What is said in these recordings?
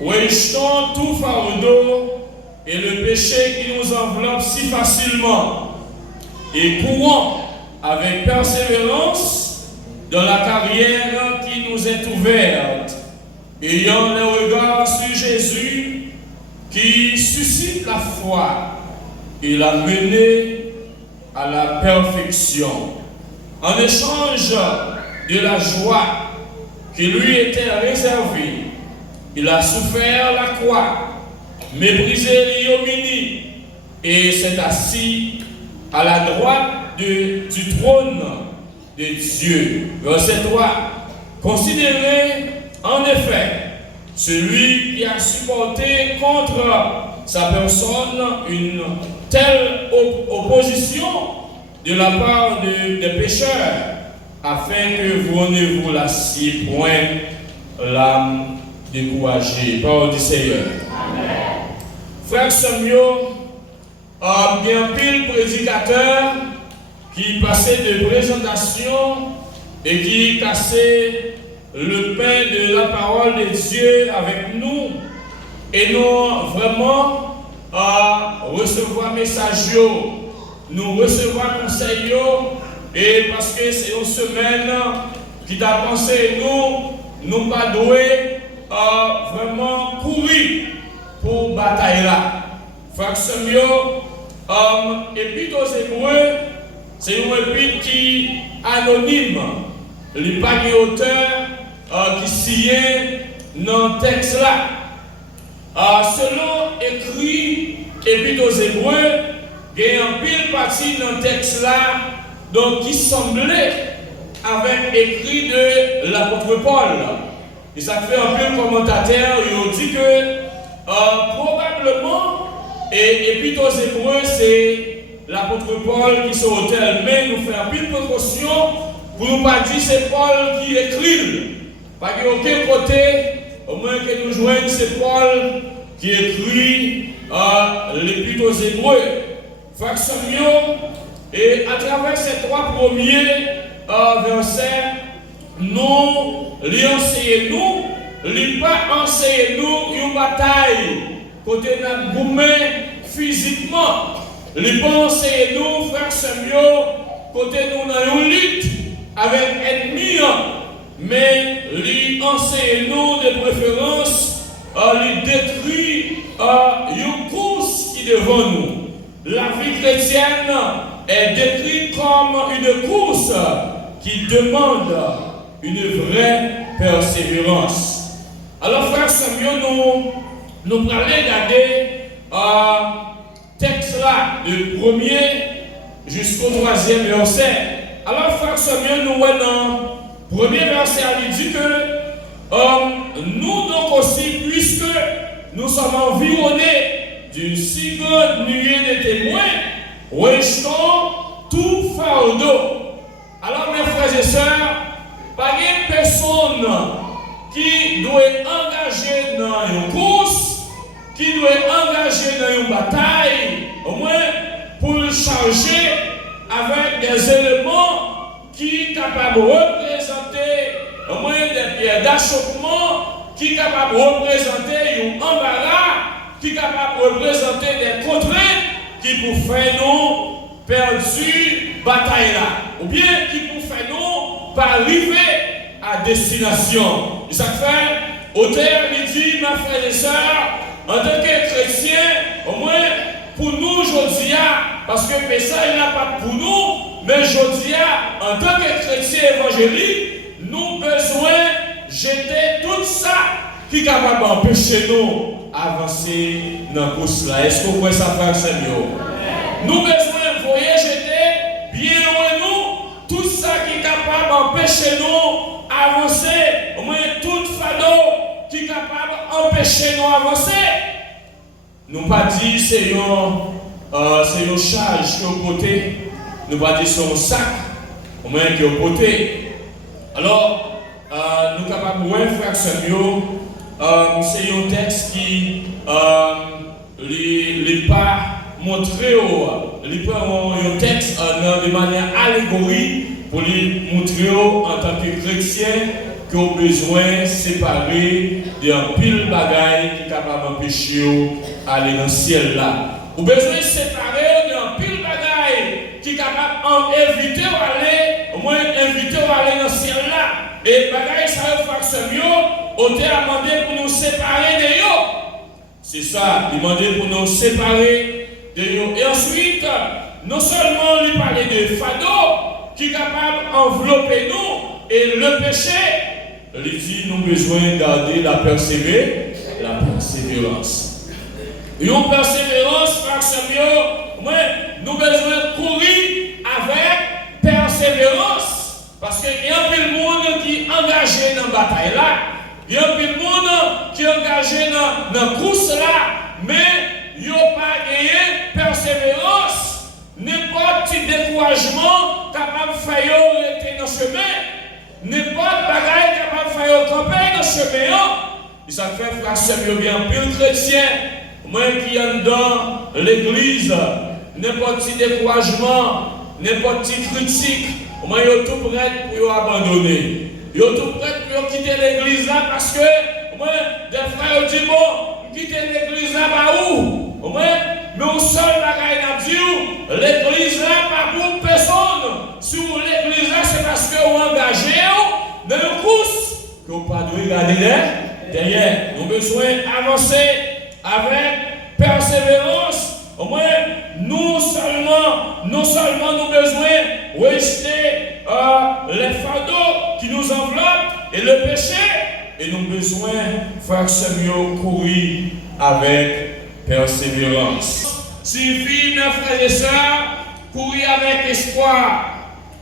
rejetons tout fardeau et le péché qui nous enveloppe si facilement et courons avec persévérance dans la carrière qui nous est ouverte, ayant le regard sur Jésus qui suscite la foi et l'a mené à la perfection. En échange de la joie qui lui était réservée, il a souffert la croix, méprisé l'ignominie et s'est assis à la droite du trône de Dieu. Verset 3. Considérez en effet celui qui a supporté contre sa personne une telle opposition de la part des pécheurs, afin que vous ne vous lassiez point l'âme découragée. Parole du Seigneur. Amen. Frère Samuel, il y a un pile prédicateur qui passait de présentation et qui cassait le pain de la parole de Dieu avec nous, et nous vraiment recevoir message, nous recevoir conseil, et parce que c'est une semaine qui t'a pensé nous pas doués vraiment courir pour bataille là. Frère Samuel, épître aux Hébreux, c'est une épître qui anonyme, il n'y a pas d'auteur qui signe dans le texte là. Selon écrit épître aux Hébreux, il y a un pile partie dans le texte là, donc qui semblait avec écrit de l'apôtre Paul. Et ça fait un peu le commentateur, il dit que probablement, et épître aux Hébreux, c'est l'apôtre Paul qui s'est autel, mais nous fait un peu de précaution pour nous pas dire c'est Paul qui écrit. Pas qu'il y ait aucun côté, au moins que nous joignons, c'est Paul qui écrit l'épître aux Hébreux. Frère Samuel, et à travers ces trois premiers versets, nous les enseignons, les pas enseignons une bataille côté notre gourmet physiquement. Les pas enseignons, frère Samuel, côté nous dans une lutte avec ennemis, mais les enseignons de préférence, les détruit une course qui est devant nous. La vie chrétienne est décrite comme une course qui demande une vraie persévérance. Alors, frère Samuel, nous allons regarder texte là, du premier jusqu'au troisième verset. Alors, frère Samuel, nous voyons dans le premier verset, il dit que nous donc aussi, puisque nous sommes environnés d'une si grande nuée de témoins, rejetons tout fardeau. Alors, mes frères et sœurs, pas de personne qui doit engager dans une course, qui doit engager dans une bataille, au moins pour le charger avec des éléments qui sont capables de représenter, au moins des pierres d'achoppement, qui sont capables de représenter un embarras, qui sont capables de représenter des contraintes qui pour faire nous perdu bataille là, ou bien qui pour faire nous pas arriver à destination. Et ça fait, auteur il dit, ma frère et sœur, en tant que chrétien, au moins pour nous aujourd'hui, parce que ça il n'a pas pour nous, mais aujourd'hui, en tant que chrétien évangélique, nous besoin jeter tout ça qui est capable d'empêcher nous avancer dans la course là. Est-ce que vous voyez ça, frère Seigneur? Nous besoin voyez jeter bien loin nous tout ça qui est capable d'empêcher nous avancer, au moins tout fardeau qui est capable d'empêcher nous avancer. Nous pas dit c'est une charge que vous portez, nous pas dit c'est un sac, au moins que vous portez. Alors, nous sommes capables de voir, frère Samuel, c'est un texte qui n'est pas montré, il prend un texte de manière allégorique pour lui montrer en tant que chrétien, que vous avez besoin de séparer d'un pile bagaille qui est capable d'empêcher d'aller dans le ciel là. Vous avez besoin de séparer d'un pile bagaille qui est capable d'éviter d'aller, au moins inviter d'aller dans le ciel là. Et bagaille ça va faire mieux, on t'a demandé pour nous séparer de eux. C'est ça, demander pour nous séparer de eux. Et ensuite, non seulement lui parler de fardeau qui est capable d'envelopper nous et le péché, il dit nous avons besoin de garder la persévérance. Une persévérance, parce que nous avons besoin de courir avec persévérance. Parce qu'il y a un peu de monde qui est engagé dans la bataille là. Il y a un peu de monde qui est engagé dans la course là. Mais il n'y a pas gagné persévérance. N'importe quel découragement capable de faire arrêter dans le chemin. N'importe bagaille capable de faire camper dans le chemin. Et ça fait frère Samuel bien pile chrétien. Moi qui est dans l'église, n'importe quel découragement, n'importe quelle critique, moi je suis tout prêt pour abandonner. Je suis tout prêt pour quitter l'église là parce que moi, des frères disent bon, quitter l'église là pas où? Mais au seul bagaille n'a dit l'église là pas pour personne. Si l'église là c'est parce que vous engagez dans une course que vous ne pouvez pas regarder derrière. Nous avons besoin d'avancer avec persévérance. Au moins, non seulement nous avons besoin de rejeter les fardeaux qui nous enveloppent et le péché, et nous avons besoin, frère Samuel, courir avec persévérance. Signifie, mes frères et sœurs, courir avec espoir,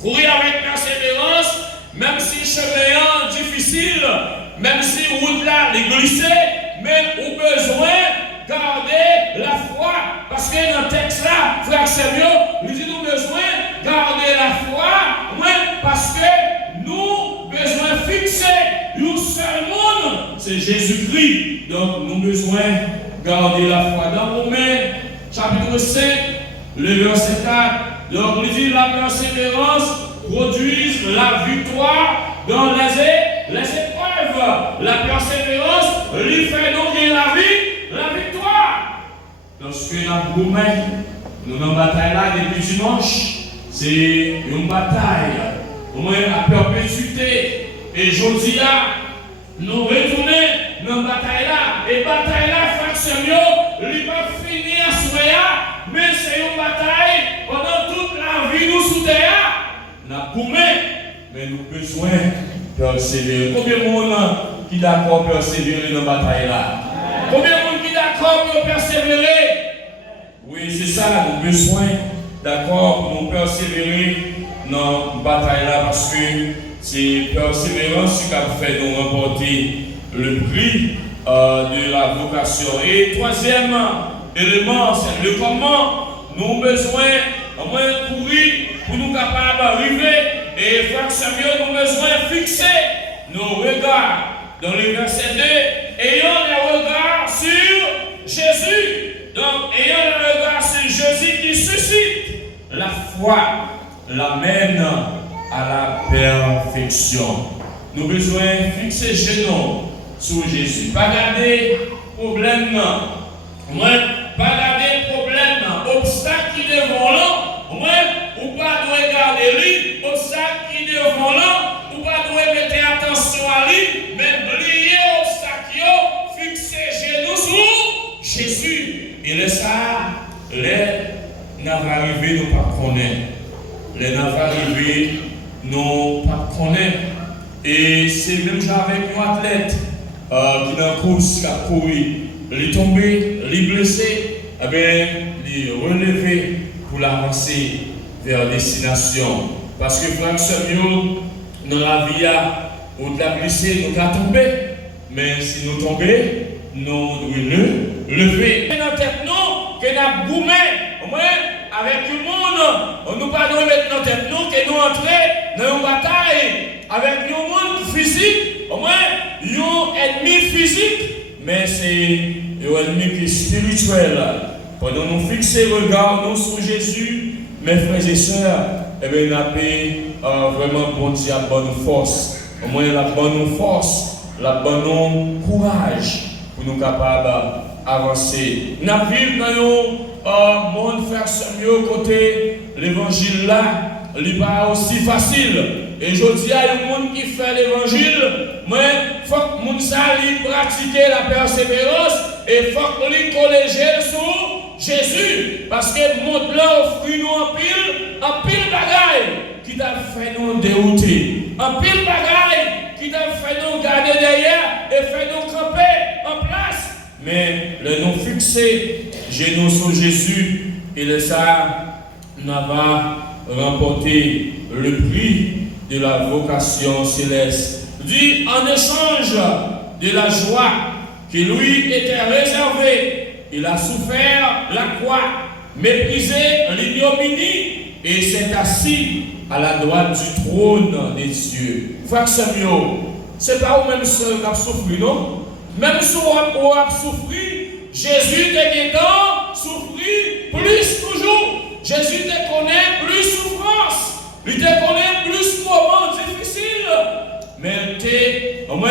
courir avec persévérance, même si le chemin est difficile, même si la route là est glissée, mais nous avons besoin de garder la foi. Parce que dans le texte là, frère Samuel, nous avons besoin de garder la foi, parce que nous avons besoin de fixer un seul monde, c'est Jésus-Christ. Donc nous avons besoin de garder la foi. Dans Romains, chapitre 5, le verset 4, donc nous dit la persévérance produise la victoire dans les épreuves. La persévérance lui fait donc la victoire. Lorsque nous avons une bataille là depuis dimanche, c'est une bataille au moins à perpétuité. Et aujourd'hui, nous retournons dans la bataille là. Et la bataille là, frère Samuel, il va finir à ce moment, mais c'est une bataille pendant toute la vie nous sous terre. Nous avons mais nous avons besoin de persévérer. Combien de monde qui est d'accord pour persévérer dans la bataille là? Combien de monde qui est d'accord pour persévérer? Oui, c'est ça, nous avons besoin d'accord pour nous persévérer dans la bataille là parce que c'est persévérance qui a fait nous remporter le prix de la vocation. Et troisième élément, c'est le comment nous avons besoin au moins courir pour nous capables d'arriver. Et frère Samuel, nous avons besoin de fixer nos regards dans le verset 2, ayant les regards sur Jésus. Donc, ayant le regard sur Jésus qui suscite la foi, l'amène à la perfection. Nous avons besoin de fixer genoux sur Jésus. Pas garder problème, pas garder problème, obstacle qui devant là, ou pas regarder lui, obstacle qui devant là, ou pas mettre attention à lui, mais oublier obstacle, fixer genoux sur Jésus. Et là, ça, les n'a pas arrivé, nous pas connaître. Les n'a pas arrivé, nous pas connaître. Et c'est même avec un athlète qui dans la course, qui a couru, il est tombé, il est blessé, eh bien, il est relevé pour l'avancer vers la destination. Parce que frère Samuel, dans la vie, on l'a blessé, nous l'a tombé. Mais si nous tombons, nous devons le lever. Dans la tête, nous, que nous avons goumé, avec le monde, on nous pas mettre dans la tête, nous, que nous entrons dans une bataille avec un monde physique, au moins, un ennemi physique, mais c'est un ennemi qui est spirituel. Pendant nous fixer le regard nous sur Jésus, mes frères et sœurs, eh bien, nous avons vraiment bon Dieu, bonne force au moins la bonne force, la bonne courage pour nous capables d'avancer. Nous vivons dans un monde frère mieux côté l'évangile là, il n'est pas aussi facile. Et je dis à le monde qui fait l'évangile, mais il faut que le monde pratique la persévérance et il faut que colléger sur Jésus. Parce que le monde là offre nous en pile bagaille qui t'a fait nous dérouter. En pile bagaille qui t'a fait nous garder derrière et fait nous camper en place. Mais le nous fixer, genoux sur Jésus et le ça, nous avons remporté le prix de la vocation céleste. Dit en échange de la joie qui lui était réservée, il a souffert la croix, méprisé l'ignominie et s'est assis à la droite du trône des cieux. Frère Samuel, c'est pas vous-même seul qui a souffert, non? Même si vous avez souffert, Jésus te souffrit plus toujours. Jésus te connaît plus souffrance. Il te connaît plus moments difficiles. Mais au moins,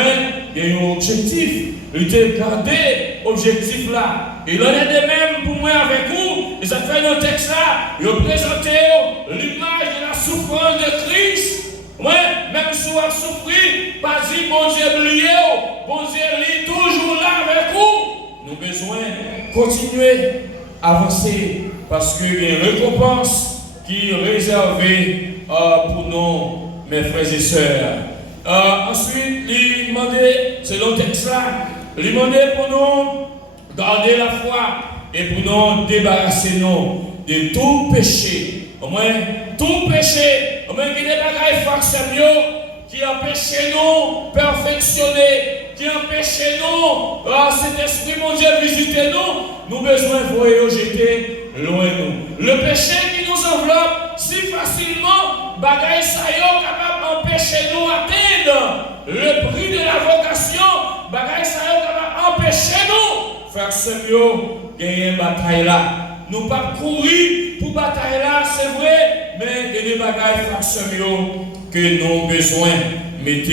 il y a un objectif. Il te gardé objectif là. Il en est de même pour moi avec vous. Et ça fait dans le texte là. Il a présenté l'image de la souffrance de Christ. Ouais, même si vous avez souffert, pas dit bon Dieu oublié, bon Dieu est toujours là avec vous. Nous avons besoin de continuer à avancer parce qu'il y a une récompense qui est réservée pour nous, mes frères et sœurs. Ensuite, il demandait, selon le texte là, il demandait pour nous garder la foi et pour nous débarrasser nous de tout péché. Au moins, tout péché, au moins, il y a des bagages factieux qui empêchent nous perfectionner, qui empêchent nous, cet esprit, mon Dieu, visiter nous. Nous avons besoin de vous jeter loin de nous. Le péché qui nous enveloppe si facilement, bagages ça y est capable d'empêcher nous d'atteindre le prix de la vocation, bagages ça y est capable d'empêcher nous. Frère Samuel, gagner une bataille là. Nous ne pas courir pour bataille là, c'est vrai, mais il y a des bagages, frère Samuel, que nous avons besoin de mettre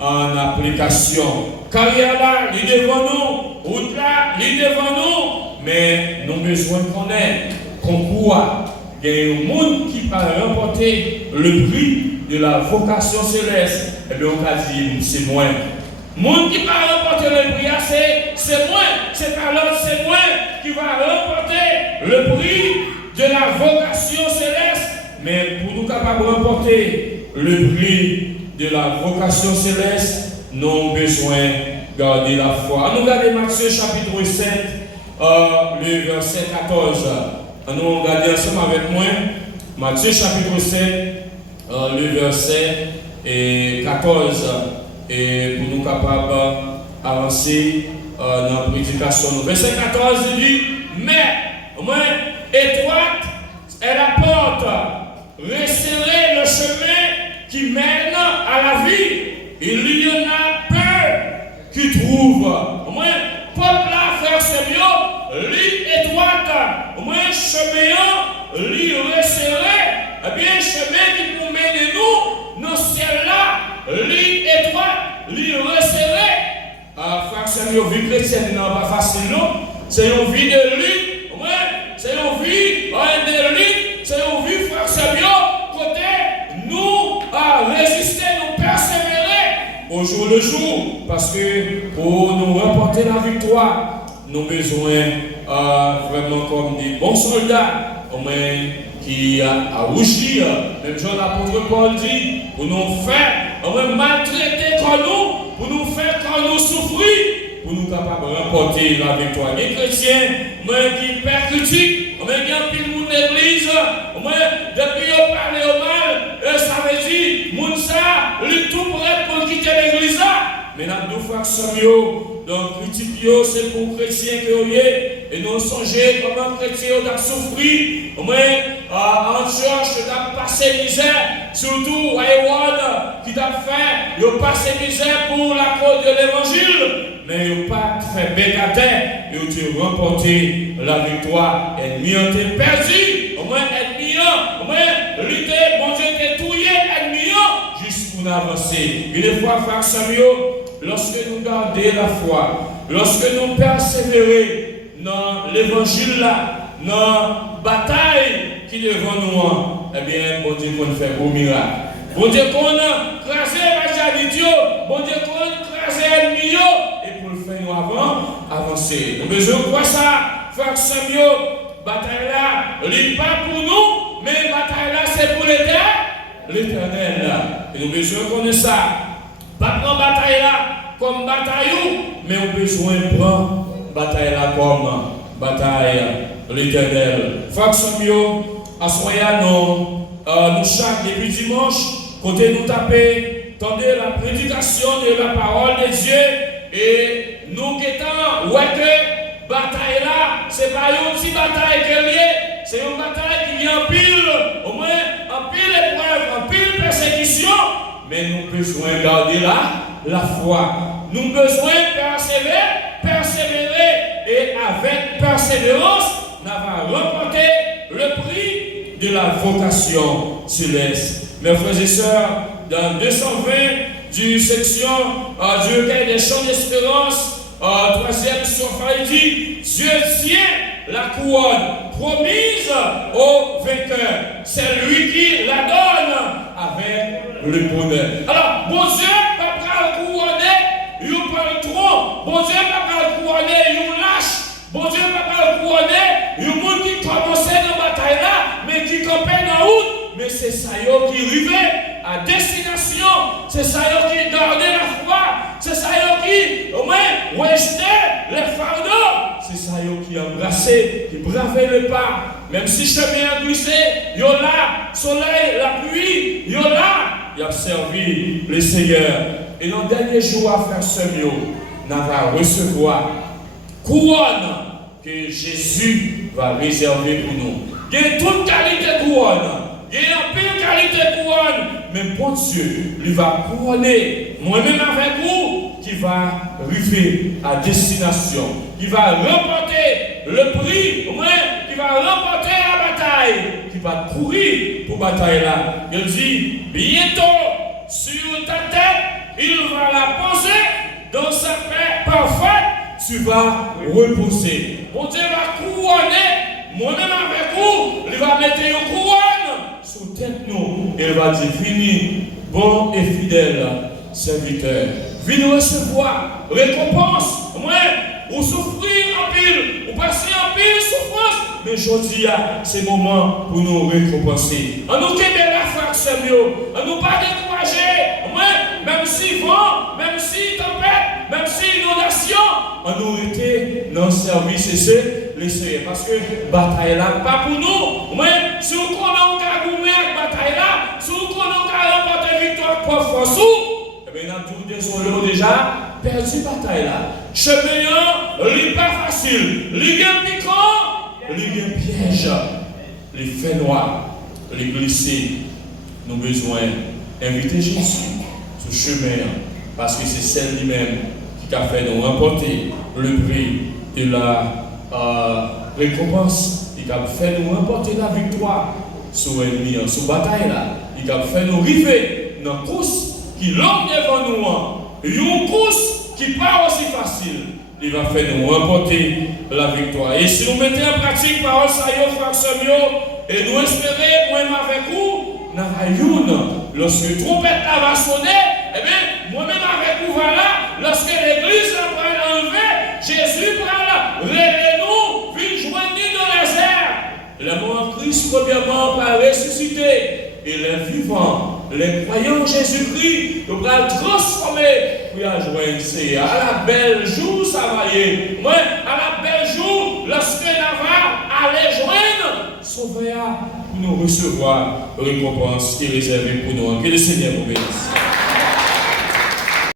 en application. Carrière là, il est devant nous, route là, il est devant nous, mais nous avons besoin de connaître pourquoi il y a un monde qui va remporter le prix de la vocation céleste. Et bien, on va dire, c'est moi. Le monde qui va remporter le prix, c'est moi, c'est alors c'est moi qui va remporter le prix de la vocation céleste. Mais pour nous capables de remporter le prix de la vocation céleste, nous avons besoin de garder la foi. Nous regardons Matthieu chapitre 7, le verset 14. Nous regardons ensemble avec moi Matthieu chapitre 7, le verset 14. Et pour nous capables d'avancer dans la prédication. Verset 14 dit, mais moins étroite est la porte, resserrez le chemin qui mène à la vie. Il y en a peu qui trouvent. Au moins, porte là, frère Samuel, lit étroite, au moins chemin, lit resserré, eh bien, chemin qui nous mène nous, dans ce ciel-là, lit étroite, lit resserré. Frère Samuel, vie chrétienne n'est pas facile, non? C'est une vie de lutte, ouais, c'est une vie de lutte, c'est une vie, frère Samuel, côté nous résister, nous persévérer au jour le jour, parce que pour nous remporter la victoire, nous avons besoin vraiment comme des bons soldats, au moins qui a rougi, même Jean l'apôtre Paul dit, pour nous faire, au moins maltraiter comme nous, pour nous faire quand nous souffrir, pour nous capables de remporter la victoire. Les chrétiens, moi qui percutent, moi qui ont pris le monde d'église, moi depuis qu'on parle au mal, ça veut dire, moun ça, lui tout prêt pour quitter l'église. Mais dans deux frères Samuel, donc critique c'est pour chrétiens que vous êtes, et nous songez comment chrétiens ont souffert, au moins en Antioche, ont passé misère, surtout à Ewan qui t'a fait, ils ont passé misère pour la cause de l'évangile, mais ils n'ont pas fait bécater, ils ont remporté la victoire, ennemi ont été perdus, au moins ennemi, au moins lutter, bon Dieu était touillé, ennemi, juste pour nous avancer. Une fois, frère Samuel, lorsque nous gardons la foi, lorsque nous persévérons dans l'évangile là, dans la bataille qui est devant nous, eh bien, bon Dieu, qu'on fait beau miracle. Bon Dieu, qu'on a crasé la Dieu, bon Dieu, qu'on a crasé l'ennemi, et pour le faire nous avancer. Nous avons besoin de quoi ça, frère Samuel? Bataille là, n'est pas pour nous, mais bataille là, c'est pour l'éternel. Et nous avons besoin de connaître ça. Pas prendre bataille là comme bataille, mais nous avons besoin de prendre bataille là comme bataille l'éternel. Frère Samuel, à ce moment nous chaque depuis dimanche, côté nous taper, tendez la prédication de la parole de Dieu, et nous guettons, ouais que bataille là, c'est pas une petite bataille qui est liée, c'est une bataille qui vient en pile, au moins en pile épreuve, en pile persécution, mais nous avons besoin de garder la foi. Nous avons besoin de persévérer, et avec persévérance, nous allons remporter le prix de la vocation céleste. Mes frères et sœurs, dans 220 du section du recueil des chants d'espérance, troisième surface, il dit Dieu tient la couronne promise au vainqueur. C'est lui qui la donne avec le bonheur. Alors, bon Dieu va pas couronner, il parle trop. Bon Dieu va pas couronner, il lâche. Bon Dieu va pas couronner, il y a des gens qui commençaient dans la bataille là, mais qui campaient dans la route. Mais c'est ça qui arrivait à destination. C'est ça qui gardait la foi. C'est ça qui, au moins, restait les fardeaux. C'est ça qui embrassait, qui bravait le pas. Même si le chemin a glissé, il y a là, soleil, la pluie, il y a là, il a servi le Seigneur. Et dans le dernier jour à faire ce mieux, nous allons recevoir couronne que Jésus va réserver pour nous. Il y a toute qualité de couronne. Il y a une pire qualité de couronne. Mais bon Dieu, il va couronner moi-même avec vous, qui va arriver à destination, qui va remporter le prix, qui va remporter la bataille, qui va courir pour la bataille là. Il dit, bientôt sur ta tête, il va la poser dans sa paix parfaite, tu vas reposer. Bon Dieu va couronner, moi-même avec vous, il va mettre une couronne sous tête nous, et il va dire, fini, bon et fidèle serviteur. Venez recevoir récompense, ou souffrir en pile, ou passer en pile souffrance, mais aujourd'hui, c'est le moment pour nous récompenser. En nous qu'aimer la frère Samuel, en nous pas décourager, même si vent, même si tempête, même si inondation, en nous était dans le service, et c'est le Seigneur. Parce que bataille là, pas pour nous, si vous connaissez un gouvernement avec bataille là, si vous connaissez un remporter victoire pour force, eh bien, nous désolé déjà perdu bataille là. Chemin, il n'est pas facile, il est piquant, il est piège, il fait noir, il glissé. Nous avons besoin d'inviter Jésus sur ce chemin, parce que c'est celle lui-même qui a fait nous remporter le prix de la récompense. Il a fait nous remporter la victoire sur l'ennemi, sur la bataille là. Il a fait nous arriver dans la course qui l'homme devant nous, une course qui n'est pas aussi facile. Il va faire nous remporter la victoire. Et si nous mettons en pratique parole ça y est, frère Samuel, et nous espérons, moi-même avec vous, lorsque trompette va sonner, eh bien, moi-même avec vous, voilà, lorsque l'église va enlever, Jésus va réveiller-nous, vite joindre dans les airs. Le mot en Christ, premièrement, va ressusciter. Et les vivants, les croyants en Jésus-Christ, nous allons transformer pour joindre. À la belle jour, ça va y aller. À la belle jour, lorsque nous va aller joindre, sauver pour nous recevoir récompense qui est réservée pour nous. Que le Seigneur vous bénisse.